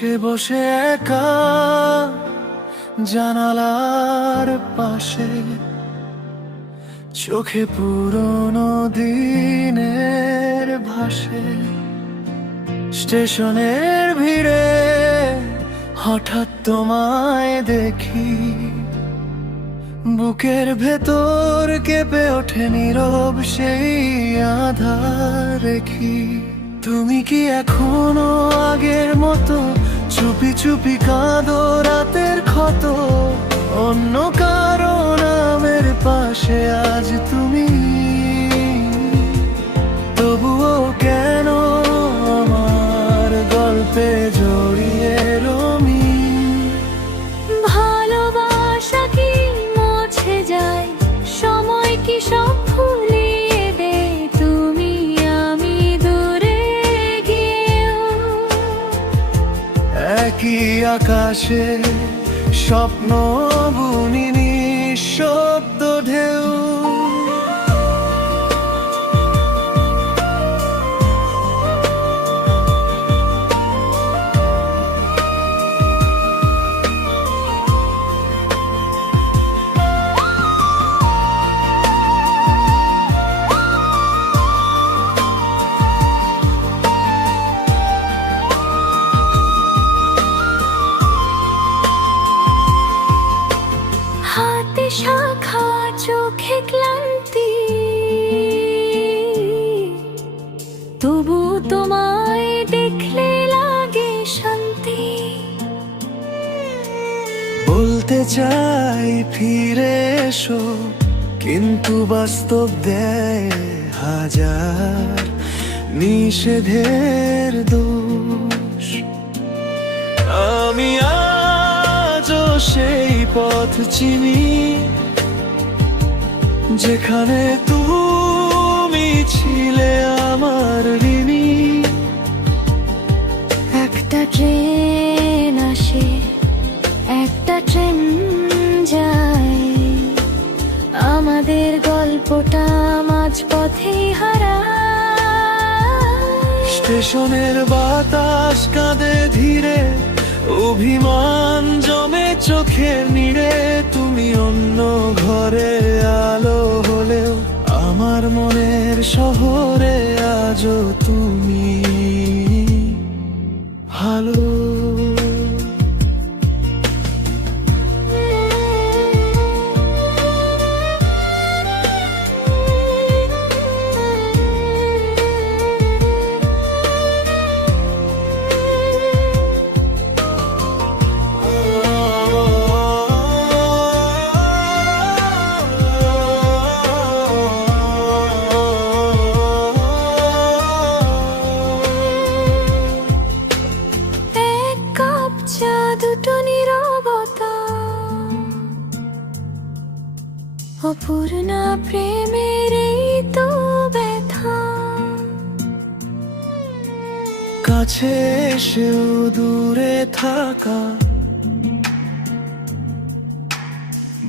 সে বসে একা জানালার পাশে, চোখে পুরনো দিনের ভাসে। স্টেশনের ভিড়ে হঠাৎ তোমায় দেখি, বুকের ভেতর কেঁপে ওঠে নীরব সেই আধার রেখি। তুমি কি এখনো আগের মতো চুপি চুপি কাঁদো রাতের ক্ষত? অন্য কারো নামের পাশে আজ তুমি, তবুও কেন আমার গল্পে জড়িয়ে রমি? ভালোবাসা কি মুছে যায়? সময় কি সব ভুলিয়ে দেয়? তুমি আমি দূরে গিয়েও একই আকাশে স্বপ্ন বুনি নিঃশব্দ ঢেউ। হাতে শাখা চোখে ক্লান্তি, তবু তোমায় দেখলে লাগে শান্তি। বলতে চাই ফিরে এসো, কিন্তু বাস্তব দেয় হাজার নিষেধের দোষ। আমি আজও সেই পথ চিনি, যেখানে তুমি ছিলে আমার ঋণী। একটা ট্রেন আসে, একটা ট্রেন যায়, আমাদের গল্পটা মাঝপথেই হারায়। স্টেশনের বাতাস কাঁদে ধীরে, অভিমান জমে চোখের নীড়ে। তুমি অন্য ঘরে আলো হলেও আমার মনের শহরে আজও তুমি ভালো। দুটো নীরবতা, অপূর্ণা প্রেমের এই তো ব্যথা। কাছে এসেও দূরে থাকা,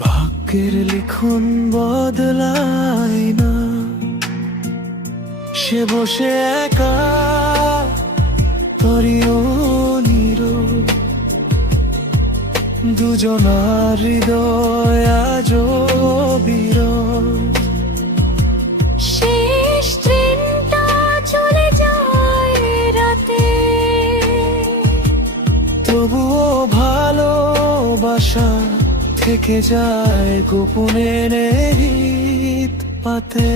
ভাগ্যের লিখন বদলায় না। সে বসে একা করিও নীরব, দুজনার হৃদয় আজও বিরল। শেষ ট্রেনটা চলে যায় রাতে, তবুও ভালোবাসা থেকে যায় গোপনে নিহিত পাতে।